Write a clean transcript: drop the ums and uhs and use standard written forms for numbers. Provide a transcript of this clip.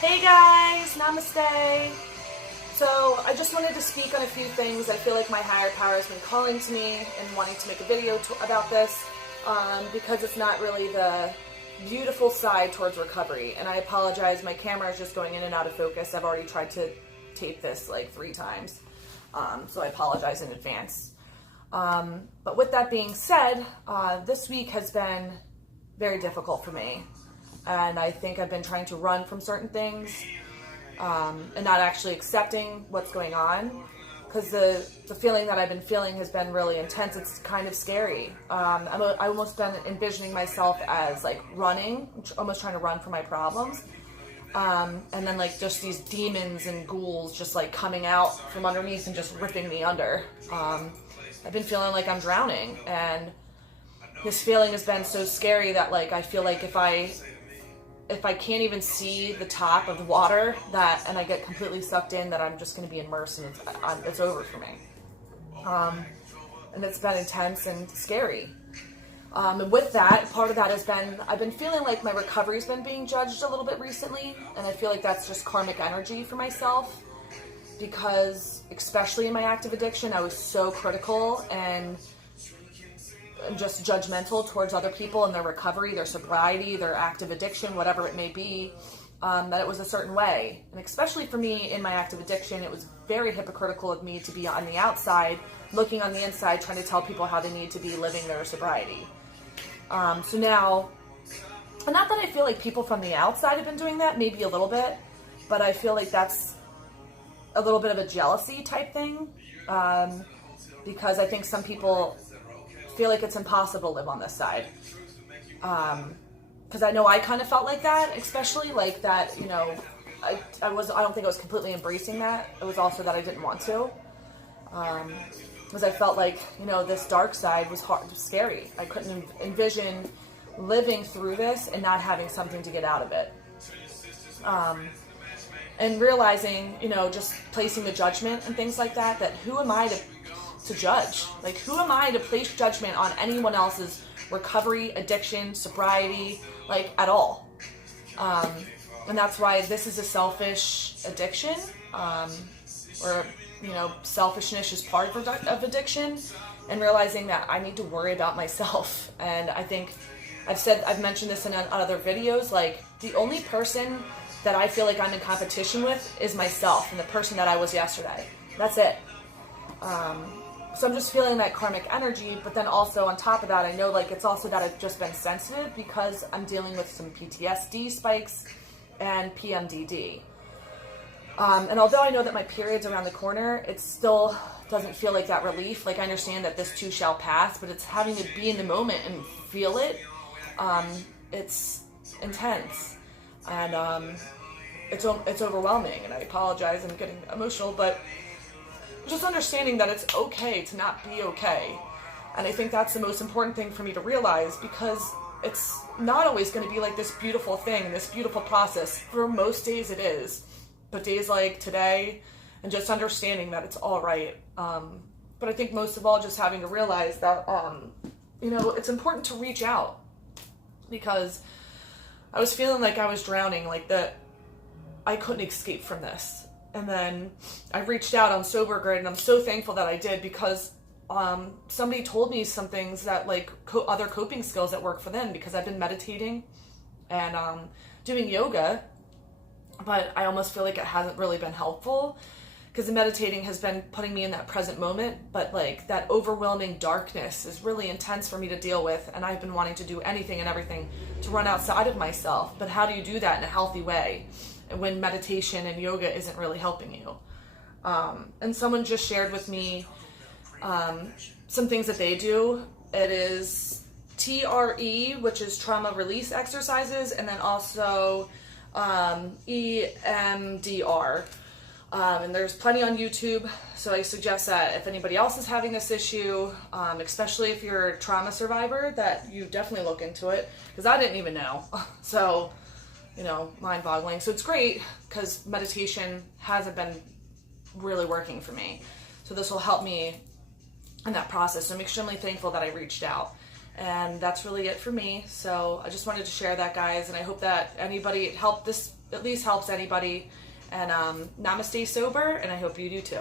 Hey guys, namaste. So I just wanted to speak on a few things. I feel like my higher power has been calling to me and wanting to make a video about this because it's not really the beautiful side towards recovery. And I apologize, my camera is just going in and out of focus. I've already tried to tape this like 3 times, so I apologize in advance. But with that being said, this week has been very difficult for me. And I think I've been trying to run from certain things and not actually accepting what's going on, because the feeling that I've been feeling has been really intense. It's kind of scary. I've almost been envisioning myself as like running, almost trying to run from my problems. And then like just these demons and ghouls just like coming out from underneath and just ripping me under. I've been feeling like I'm drowning, and this feeling has been so scary that like I feel like if I can't even see the top of the water and I get completely sucked in, that I'm just going to be immersed and it's over for me. And it's been intense and scary. And with that, part of that has been, I've been feeling like my recovery's been being judged a little bit recently, and I feel like that's just karmic energy for myself, because especially in my active addiction, I was so critical and just judgmental towards other people and their recovery, their sobriety, their active addiction, whatever it may be, that it was a certain way. And especially for me in my active addiction, it was very hypocritical of me to be on the outside, looking on the inside, trying to tell people how they need to be living their sobriety. So now, and not that I feel like people from the outside have been doing that, maybe a little bit, but I feel like that's a little bit of a jealousy type thing, because I think some people feel like it's impossible to live on this side, because I know I kind of felt like that, especially like that, you know, I don't think I was completely embracing that. It was also that I didn't want to, because I felt like, you know, this dark side was scary. I couldn't envision living through this and not having something to get out of it, and realizing, you know, just placing the judgment and things like that, that who am I to judge? Like, who am I to place judgment on anyone else's recovery, addiction, sobriety, like, at all? And that's why this is a selfish addiction, or, you know, selfishness is part of addiction, and realizing that I need to worry about myself. And I think I've mentioned this in other videos, like, the only person that I feel like I'm in competition with is myself and the person that I was yesterday. That's it. So I'm just feeling that karmic energy, but then also on top of that, I know like it's also that I've just been sensitive because I'm dealing with some PTSD spikes and PMDD. And although I know that my period's around the corner, it still doesn't feel like that relief. Like, I understand that this too shall pass, but it's having to be in the moment and feel it. It's intense, and it's overwhelming, and I apologize, I'm getting emotional, but just understanding that it's okay to not be okay. And I think that's the most important thing for me to realize, because it's not always going to be like this beautiful thing, this beautiful process. For most days it is, but days like today, and just understanding that it's all right. But I think most of all, just having to realize that, you know, it's important to reach out, because I was feeling like I was drowning, like that I couldn't escape from this. And then I reached out on Sober Grid, and I'm so thankful that I did, because somebody told me some things that like other coping skills that work for them, because I've been meditating and doing yoga, but I almost feel like it hasn't really been helpful, because the meditating has been putting me in that present moment, but like that overwhelming darkness is really intense for me to deal with, and I've been wanting to do anything and everything to run outside of myself. But how do you do that in a healthy way when meditation and yoga isn't really helping you? And someone just shared with me some things that they do. It is TRE, which is trauma release exercises, and then also EMDR. And there's plenty on YouTube, so I suggest that if anybody else is having this issue, especially if you're a trauma survivor, that you definitely look into it, because I didn't even know. So, you know, mind-boggling. So it's great, because meditation hasn't been really working for me. So this will help me in that process. So I'm extremely thankful that I reached out. And that's really it for me. So I just wanted to share that, guys, and I hope that anybody it helped this at least helps anybody. And namaste sober, and I hope you do too.